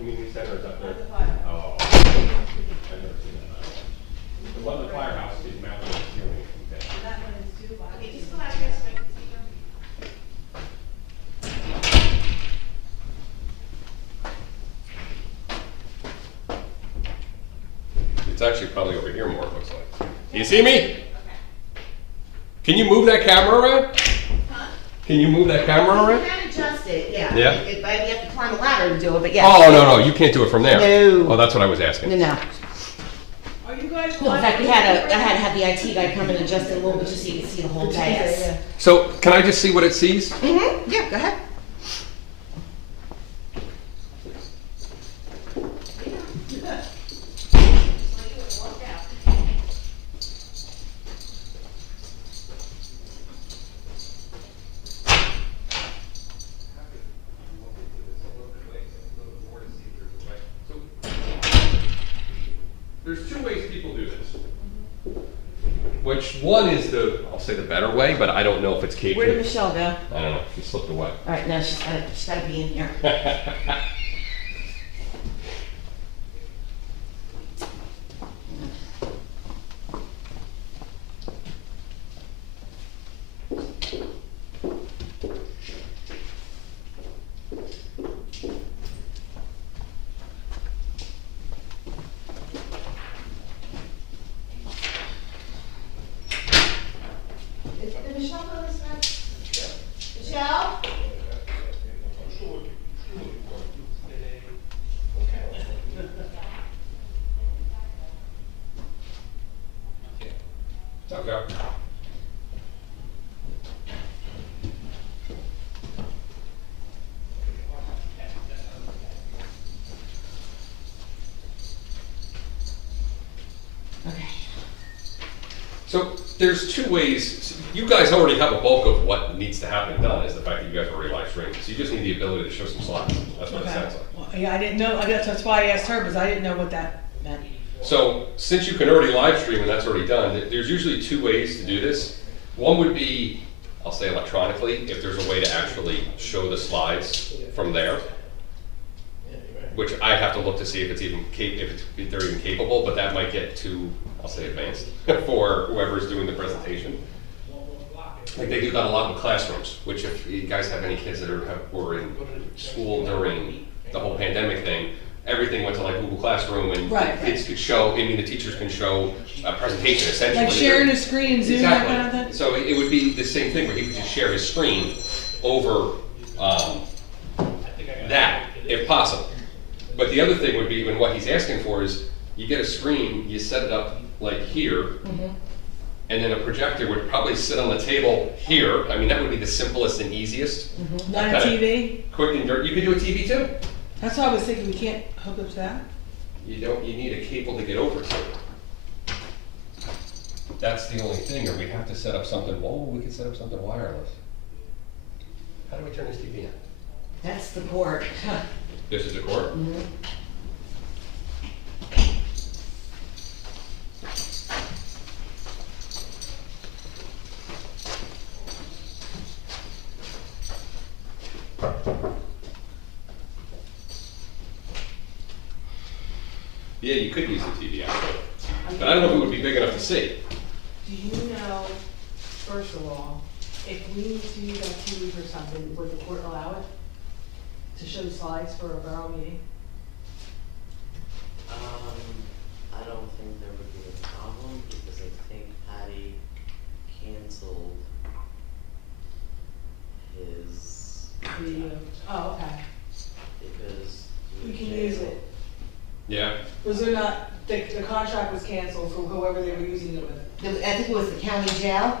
community center is up there? At the firehouse. Oh, I've never seen that. The one in the firehouse is mounted on the ceiling. Okay. That one is too, but. Okay, just go out here so I can see them. It's actually probably over here more, it looks like. Do you see me? Can you move that camera around? Huh? Can you move that camera You around? can adjust it, yeah. Yeah? But you have to climb a ladder to do it, but yeah. Oh, no, you can't do it from there. No. Oh, that's what I was asking. No. Are you guys? No, in fact, I had to have the IT guy come and adjust it a little bit just so you can see the whole dais. So, can I just see what it sees? Mm-hmm, yeah, go ahead. There's two ways people do this. Which one is the, I'll say the better way, but I don't know if it's capable. Where did Michelle go? I don't know, she slipped away. All right, no, she's gotta be in here. Did Michelle go this way? Michelle? Okay. Okay. So there's two ways. You guys already have a bulk of what needs to happen done is the fact that you guys already live streaming. So you just need the ability to show some slides. That's what it Okay. sounds like. Well, yeah, I didn't know, I guess that's why I asked her, because I didn't know what that meant. So since you can already live stream and that's already done, there's usually two ways to do this. One would be, I'll say electronically, if there's a way to actually show the slides from there, which I have to look to see if it's even if they're even capable, but that might get too, I'll say advanced for whoever's doing the presentation. Like they do that a lot in classrooms, which if you guys have any kids that were in school during the whole pandemic thing, everything went to like Google Classroom and Right, kids could show, I mean the teachers can show a presentation essentially. Like sharing a screen, Zoom, that kind of Exactly. thing? So it would be the same thing where he would just share his screen over that, if possible. But the other thing would be, when what he's asking for is, you get a screen, you set it up like here, and then a projector would probably sit on the table here. I mean, that would be the simplest and easiest. Not a Kinda TV? Quick and dirt. You could do a TV too. That's why I was thinking, we can't hook up to that? You need a cable to get over to it. That's the only thing, or we have to set up something, we could set up something wireless. How do we turn this TV on? That's the cord. This is the cord? Yeah, you could use the TV actually, but I don't know if it would be big enough to see. Do you know, first of all, if we need to use our TV for something, would the court allow it? To show slides for a borough meeting? I don't think there would be a problem because I think Patty canceled his The, oh, okay. because. You can use it. Yeah. Was there not, the contract was canceled for whoever they were using it with? I think it was the county jail.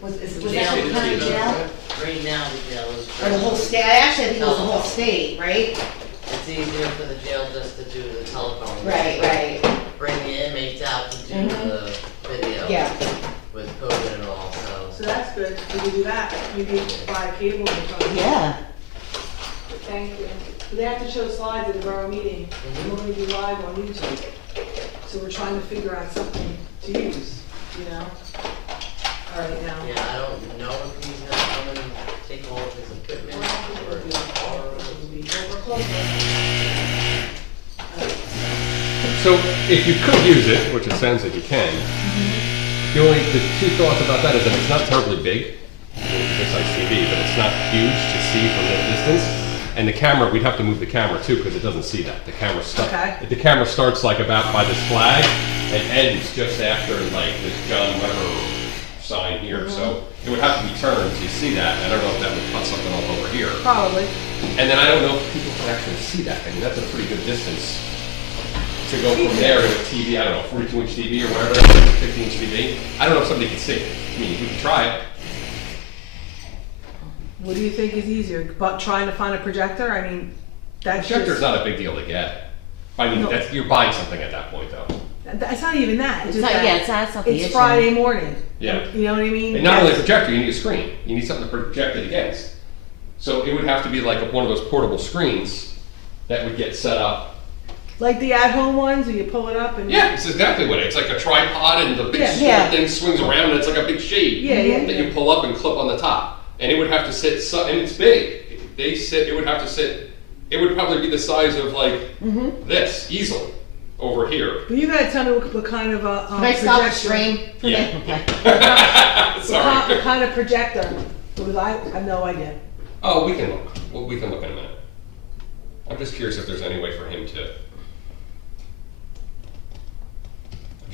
Was that The the jail county is- jail? Right now, the jail is. Or the whole state? Actually, I think it was the whole state, right? It's easier for the jail just to do the telephone. Right. Bring the inmates out to do Mhm. the video. Yeah. With COVID and all, So that's good, we can do that, maybe buy a cable or something. Yeah. Thank you. But they have to show slides at the borough meeting, and we're gonna be live on YouTube. So we're trying to figure out something to use, you know? All right, now. Yeah, I don't know if he's gonna come and take all of his equipment or borrow it. We're closer. So if you could use it, which it sounds like you can, the two thoughts about that is that it's not terribly big. It's like TV, but it's not huge to see from that distance. And the camera, we'd have to move the camera too because it doesn't see that. The camera Okay. The camera starts like about by this flag and ends just after like this John Weber sign here. So it would have to be turned so you see that. I don't know if that would cut something off over here. Probably. And then I don't know if people can actually see that. I mean, that's a pretty good distance to go from there to a TV, I don't know, 42-inch TV or whatever, 50-inch TV. I don't know if somebody can see it. I mean, we can try it. What do you think is easier, but trying to find a projector? I mean, that's Projector's just, not a big deal to get. I mean, No. you're buying something at that point though. that's not even that. It's just not, that yeah, that's not the issue. It's Friday morning. Yeah. You know what I mean? And not only a That's- projector, you need a screen. You need something to project it against. So it would have to be like one of those portable screens that would get set up. Like the at-home ones, where you pull it up and. Yeah, it's exactly what it is. It's like a tripod and the big Yeah. Yeah. thing swings around and it's like a big shade Yeah, yeah, that yeah. you pull up and clip on the top. And it would have to sit, and it's big. It would have to sit, it would probably be the size of like this, easily, over here. But you gotta tell me what kind of a Can I stop the projector- stream? Yeah. What Sorry. kind of projector? Because I have no idea. Oh, we can look. Well, we can look in a minute. I'm just curious if there's any way for him to